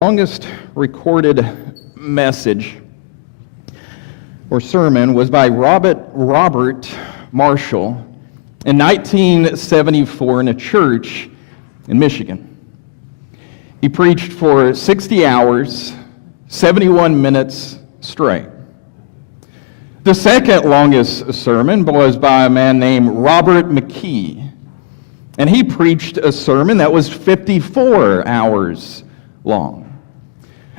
Longest recorded message or sermon was by Robert Marshall in 1974 in a church in Michigan. He preached for 60 hours, 71 minutes straight. The second longest sermon was by a man named Robert McKee, and he preached a sermon that was 54 hours long.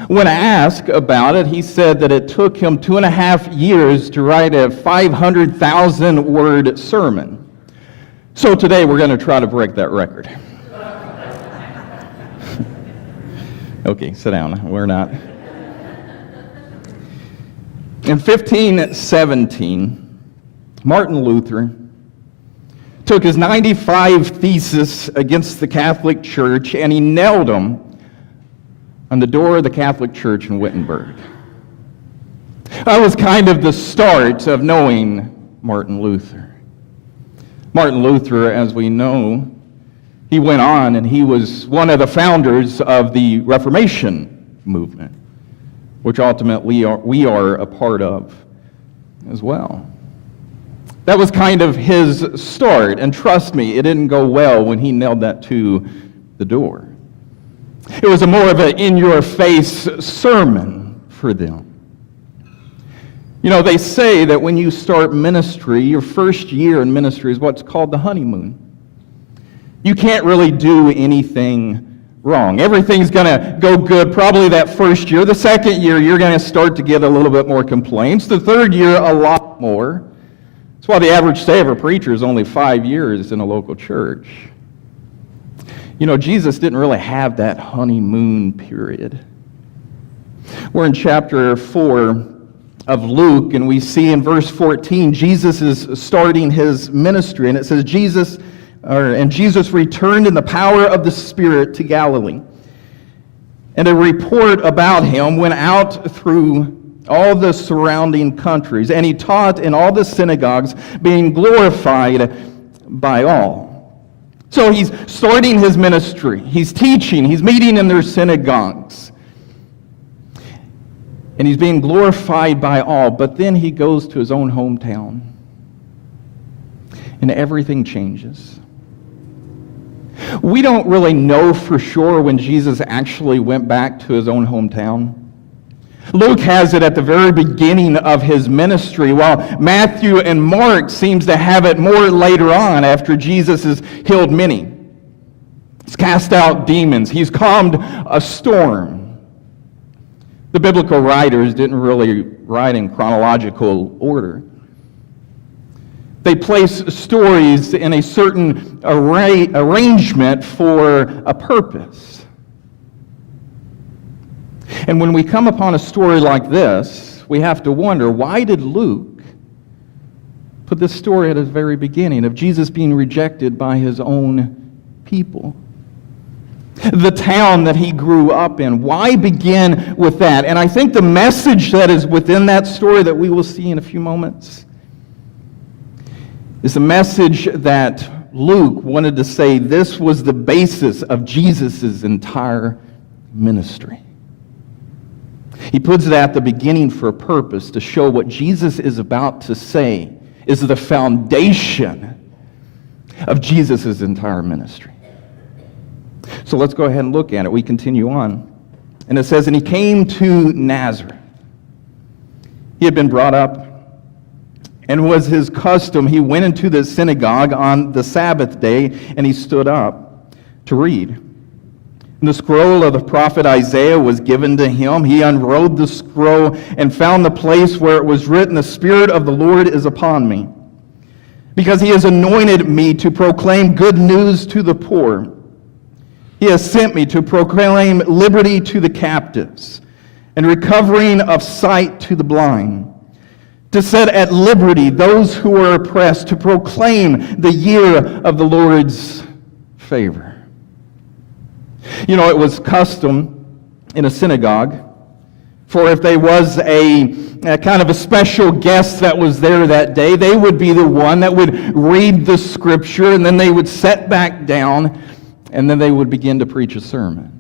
When asked about it, he said that it took him 2.5 years to write a 500,000-word sermon. So today we're going to try to break that record. Okay, sit down. We're not. In 1517, Martin Luther took his 95 theses against the Catholic Church and he nailed them on the door of the Catholic Church in Wittenberg. That was kind of the start of knowing Martin Luther. Martin Luther, as we know, he went on and he was one of the founders of the Reformation movement, which ultimately we are a part of as well. That was kind of his start, and trust me, it didn't go well when he nailed that to the door. It was more of an in-your-face sermon for them. You know, they say that when you start ministry, your first year in ministry is what's called the honeymoon. You can't really do anything wrong. Everything's going to go good probably that first year. The second year, you're going to start to get a little bit more complaints. The third year, a lot more. That's why the average stay of a preacher is only 5 years in a local church. You know, Jesus didn't really have that honeymoon period. We're in chapter 4 of Luke, and we see in verse 14, Jesus is starting his ministry, and it says, Jesus returned in the power of the Spirit to Galilee. And a report about him went out through all the surrounding countries, and he taught in all the synagogues, being glorified by all. So he's starting his ministry. He's teaching. He's meeting in their synagogues. And he's being glorified by all. But then he goes to his own hometown. And everything changes. We don't really know for sure when Jesus actually went back to his own hometown. Luke has it at the very beginning of his ministry, while Matthew and Mark seems to have it more later on after Jesus has healed many. He's cast out demons. He's calmed a storm. The biblical writers didn't really write in chronological order. They place stories in a certain arrangement for a purpose. And when we come upon a story like this, we have to wonder, why did Luke put this story at the very beginning of Jesus being rejected by his own people? The town that he grew up in. Why begin with that? And I think the message that is within that story that we will see in a few moments is the message that Luke wanted to say this was the basis of Jesus' entire ministry. He puts it at the beginning for a purpose, to show what Jesus is about to say is the foundation of Jesus' entire ministry. So let's go ahead and look at it. We continue on. And it says, and he came to Nazareth. He had been brought up, and was his custom, he went into the synagogue on the Sabbath day, and he stood up to read. And the scroll of the prophet Isaiah was given to him. He unrolled the scroll and found the place where it was written, the Spirit of the Lord is upon me, because he has anointed me to proclaim good news to the poor. He has sent me to proclaim liberty to the captives and recovering of sight to the blind, to set at liberty those who are oppressed, to proclaim the year of the Lord's favor. You know, it was custom in a synagogue for if there was a kind of a special guest that was there that day, they would be the one that would read the scripture, and then they would sit back down, and then they would begin to preach a sermon.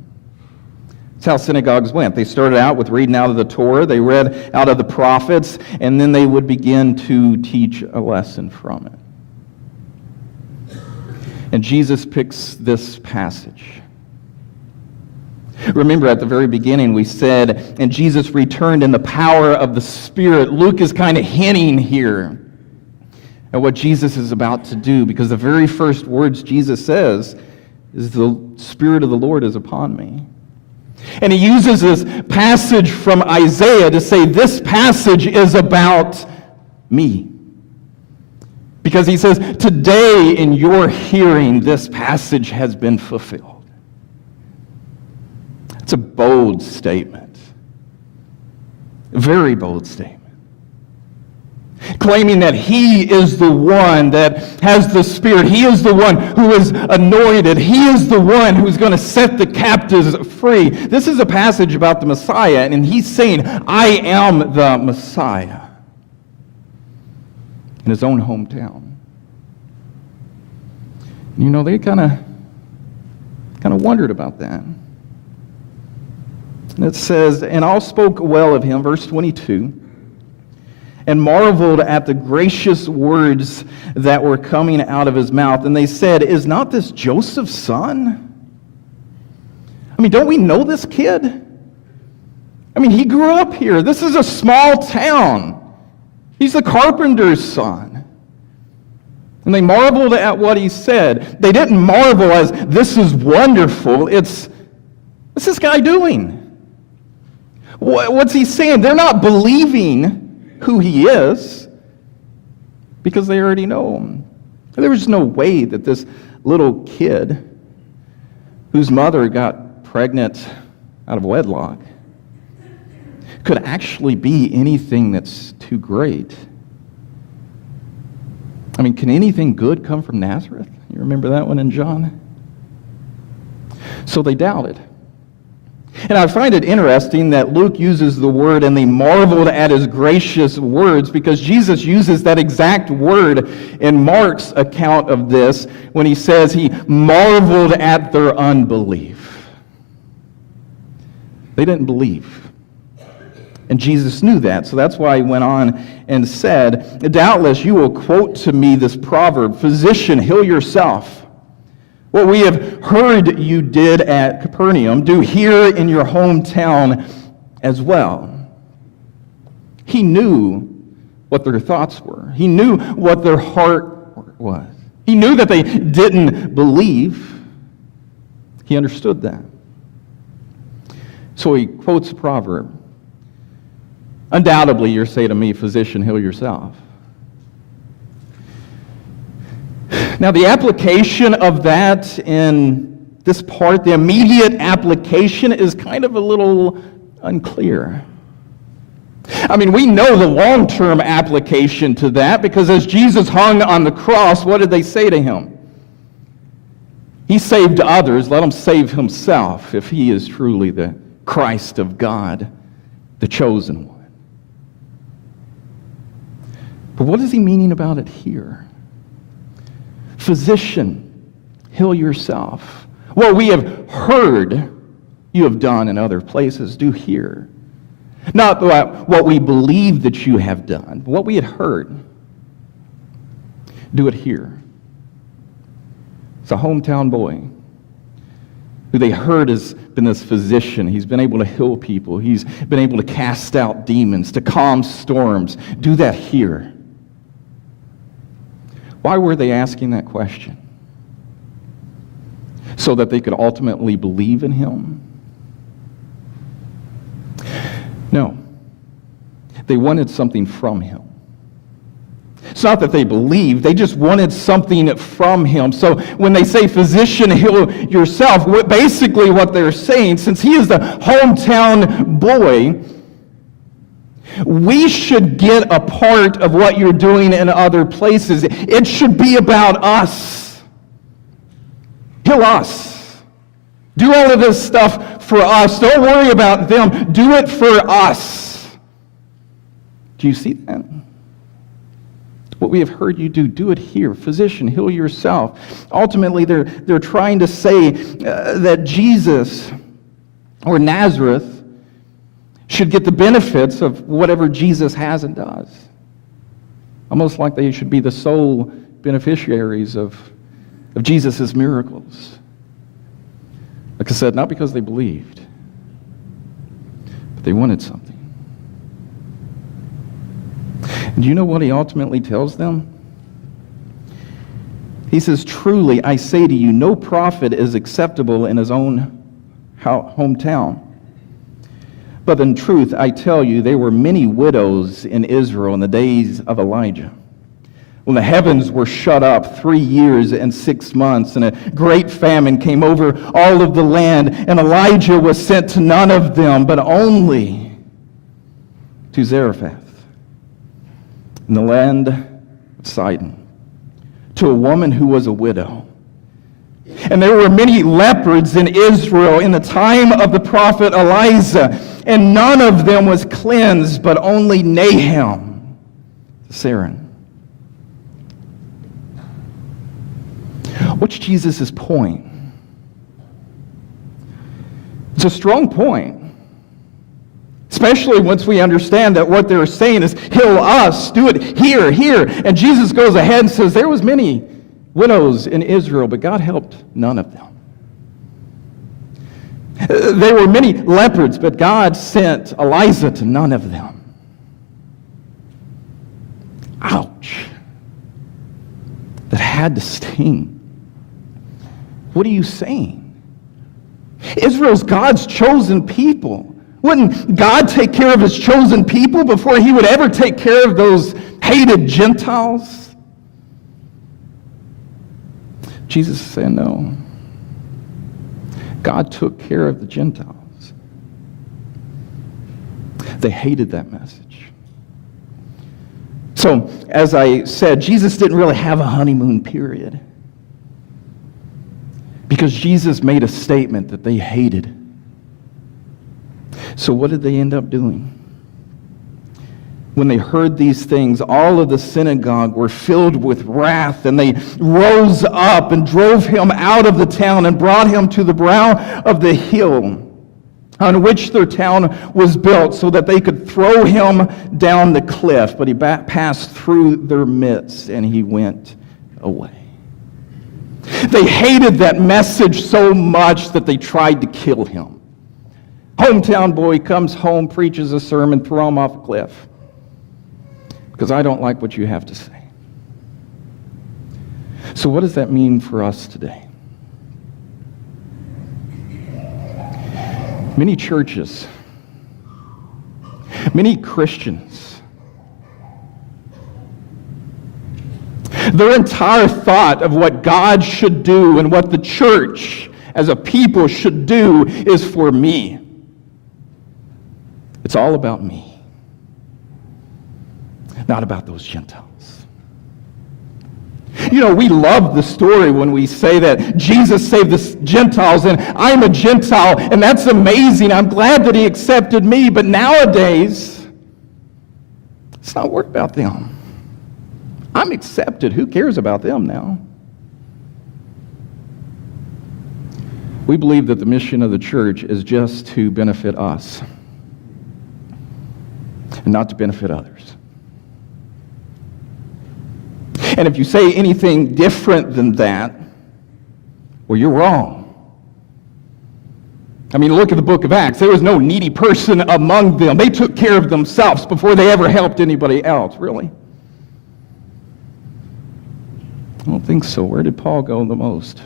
That's how synagogues went. They started out with reading out of the Torah, they read out of the prophets, and then they would begin to teach a lesson from it. And Jesus picks this passage. Remember, at the very beginning we said, and Jesus returned in the power of the Spirit. Luke is kind of hinting here at what Jesus is about to do, because the very first words Jesus says is, "The Spirit of the Lord is upon me." And he uses this passage from Isaiah to say this passage is about me. Because he says, today in your hearing, this passage has been fulfilled. It's a bold statement. A very bold statement. Claiming that he is the one that has the Spirit. He is the one who is anointed. He is the one who's going to set the captives free. This is a passage about the Messiah, and he's saying, I am the Messiah, in his own hometown. You know, they kind of wondered about that. And it says, and all spoke well of him, verse 22, and marveled at the gracious words that were coming out of his mouth. And they said, is not this Joseph's son? I mean, don't we know this kid? I mean, he grew up here. This is a small town. He's the carpenter's son. And they marveled at what he said. They didn't marvel as, this is wonderful. What's this guy doing? What's he saying? They're not believing who he is because they already know him. There was no way that this little kid whose mother got pregnant out of wedlock could actually be anything that's too great. I mean, can anything good come from Nazareth? You remember that one in John? So they doubted. And I find it interesting that Luke uses the word, and they marveled at his gracious words, because Jesus uses that exact word in Mark's account of this when he says he marveled at their unbelief. They didn't believe. And Jesus knew that, so that's why he went on and said, doubtless you will quote to me this proverb, physician, heal yourself. What we have heard you did at Capernaum, do here in your hometown as well. He knew what their thoughts were. He knew what their heart was. He knew that they didn't believe. He understood that. So he quotes a proverb. Undoubtedly, you're saying to me, physician, heal yourself. Now, the application of that in this part, the immediate application, is kind of a little unclear. I mean, we know the long-term application to that, because as Jesus hung on the cross, what did they say to him? He saved others, let him save himself if he is truly the Christ of God, the chosen one. But what is he meaning about it here? Physician, heal yourself. What we have heard you have done in other places, do here. Not what we believe that you have done, but what we had heard, do it here. It's a hometown boy who they heard has been this physician. He's been able to heal people. He's been able to cast out demons, to calm storms. Do that here. Why were they asking that question? So that they could ultimately believe in him? No. They wanted something from him. It's not that they believed, they just wanted something from him. So when they say, physician, heal yourself, basically what they're saying, since he is the hometown boy, we should get a part of what you're doing in other places. It should be about us. Heal us. Do all of this stuff for us. Don't worry about them. Do it for us. Do you see that? What we have heard you do, do it here. Physician, heal yourself. Ultimately, they're trying to say that Jesus or Nazareth should get the benefits of whatever Jesus has and does. Almost like they should be the sole beneficiaries of Jesus' miracles. Like I said, not because they believed, but they wanted something. And do you know what he ultimately tells them? He says, "Truly, I say to you, no prophet is acceptable in his own hometown. But in truth, I tell you, there were many widows in Israel in the days of Elijah, when the heavens were shut up 3 years and 6 months, and a great famine came over all of the land, and Elijah was sent to none of them, but only to Zarephath, in the land of Sidon, to a woman who was a widow. And there were many lepers in Israel in the time of the prophet Elijah, and none of them was cleansed, but only Nahum the Syrian." What's Jesus' point? It's a strong point. Especially once we understand that what they're saying is, heal us, do it here, here. And Jesus goes ahead and says, there was many widows in Israel, but God helped none of them. There were many lepers, but God sent Elijah to none of them. Ouch. That had to sting. What are you saying? Israel's God's chosen people. Wouldn't God take care of his chosen people before he would ever take care of those hated Gentiles? Jesus is saying no. God took care of the Gentiles. They hated that message. So, as I said, Jesus didn't really have a honeymoon period, because Jesus made a statement that they hated. So what did they end up doing? When they heard these things, all of the synagogue were filled with wrath, and they rose up and drove him out of the town and brought him to the brow of the hill on which their town was built, so that they could throw him down the cliff. But he passed through their midst, and he went away. They hated that message so much that they tried to kill him. Hometown boy comes home, preaches a sermon, throw him off a cliff, because I don't like what you have to say. So what does that mean for us today? Many churches, many Christians, their entire thought of what God should do and what the church as a people should do is for me. It's all about me, not about those Gentiles. You know, we love the story when we say that Jesus saved the Gentiles, and I'm a Gentile, and that's amazing. I'm glad that he accepted me, but nowadays, it's not work about them. I'm accepted. Who cares about them now? We believe that the mission of the church is just to benefit us and not to benefit others. And if you say anything different than that, well, you're wrong. I mean, look at the book of Acts. There was no needy person among them. They took care of themselves before they ever helped anybody else, really. I don't think so. Where did Paul go the most?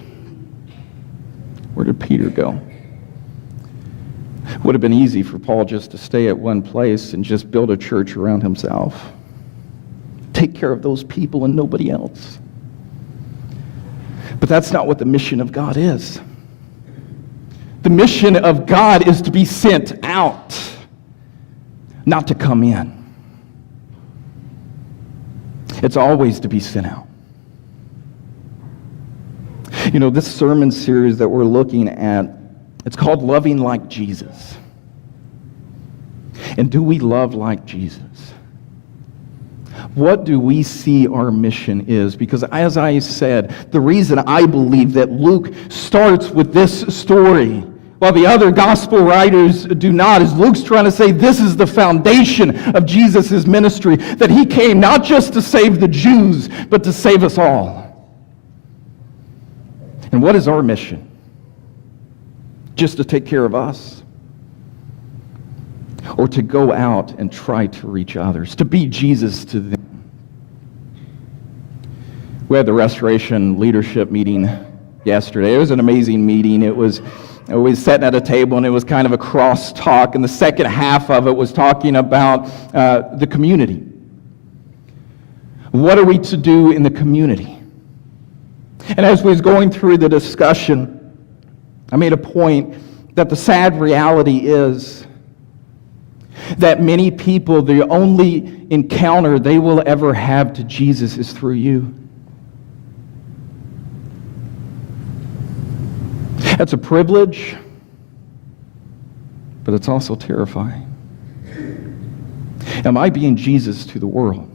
Where did Peter go? Would have been easy for Paul just to stay at one place and just build a church around himself. Take care of those people and nobody else. But that's not what the mission of God is. The mission of God is to be sent out, not to come in. It's always to be sent out. You know, this sermon series that we're looking at, it's called Loving Like Jesus. And do we love like Jesus? What do we see our mission is? Because as I said, the reason I believe that Luke starts with this story, while the other gospel writers do not, is Luke's trying to say this is the foundation of Jesus' ministry, that he came not just to save the Jews, but to save us all. And what is our mission? Just to take care of us? Or to go out and try to reach others, to be Jesus to them? We had the Restoration Leadership meeting yesterday. It was an amazing meeting. It was sitting at a table, and it was kind of a cross-talk, and the second half of it was talking about the community. What are we to do in the community? And as we was going through the discussion, I made a point that the sad reality is that many people, the only encounter they will ever have to Jesus is through you. That's a privilege, but it's also terrifying. Am I being Jesus to the world?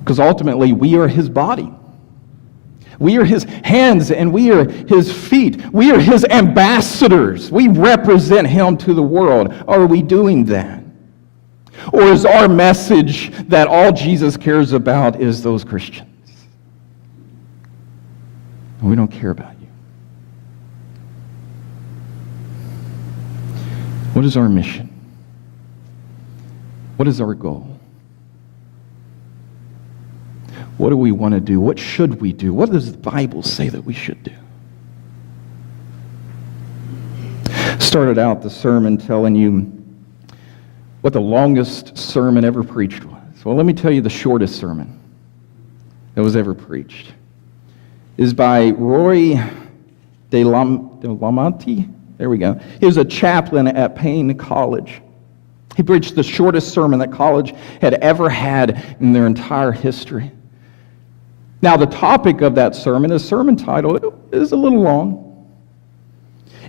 Because ultimately, we are his body. We are his hands and we are his feet. We are his ambassadors. We represent him to the world. Are we doing that? Or is our message that all Jesus cares about is those Christians? And we don't care about you. What is our mission? What is our goal? What do we want to do? What should we do? What does the Bible say that we should do? Started out the sermon telling you what the longest sermon ever preached was. Well, let me tell you the shortest sermon that was ever preached. It is by Roy de Lamonti. There we go. He was a chaplain at Payne College. He preached the shortest sermon that college had ever had in their entire history. Now, the topic of that sermon, the sermon title, is a little long.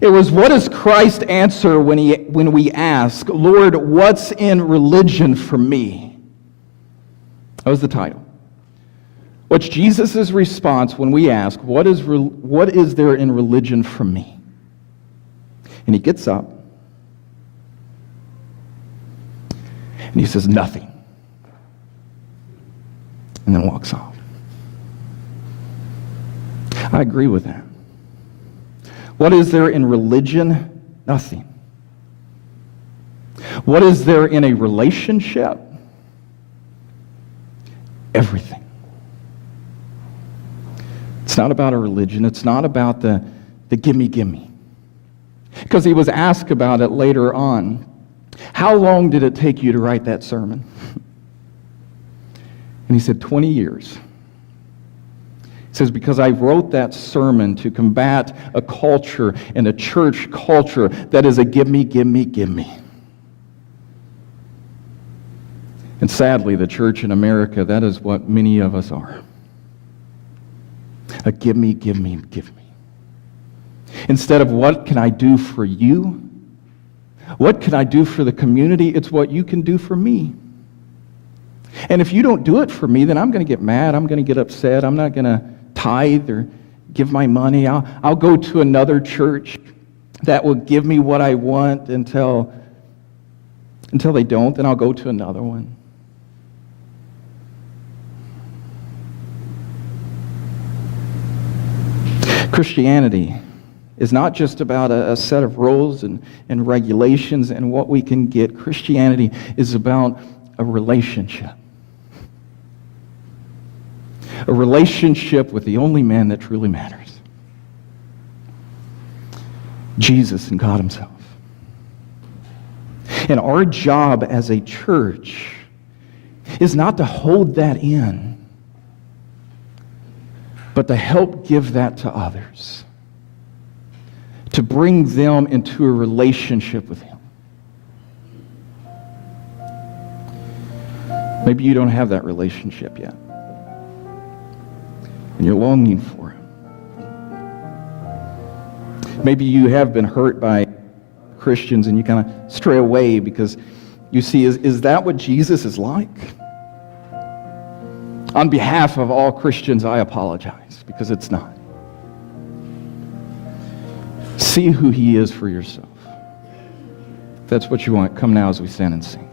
It was, what does Christ answer when we ask, Lord, what's in religion for me? That was the title. What's Jesus' response when we ask, what is there in religion for me? And he gets up, and he says, nothing. And then walks off. I agree with that. What is there in religion? Nothing. What is there in a relationship? Everything. It's not about a religion. It's not about the gimme. Because he was asked about it later on. How long did it take you to write that sermon? And he said, 20 years. He says, because I wrote that sermon to combat a culture and a church culture that is a gimme. And sadly, the church in America, that is what many of us are. A gimme. Instead of what can I do for you? What can I do for the community? It's what you can do for me. And if you don't do it for me, then I'm going to get mad. I'm going to get upset. I'm not going to tithe or give my money. I'll go to another church that will give me what I want until they don't. Then I'll go to another one. Christianity is not just about a set of rules and regulations and what we can get. Christianity is about a relationship. A relationship with the only man that truly matters. Jesus and God himself. And our job as a church is not to hold that in, but to help give that to others. To bring them into a relationship with him. Maybe you don't have that relationship yet. And you're longing for it. Maybe you have been hurt by Christians and you kind of stray away because you see, is that what Jesus is like? On behalf of all Christians, I apologize because it's not. See who he is for yourself. If that's what you want, come now as we stand and sing.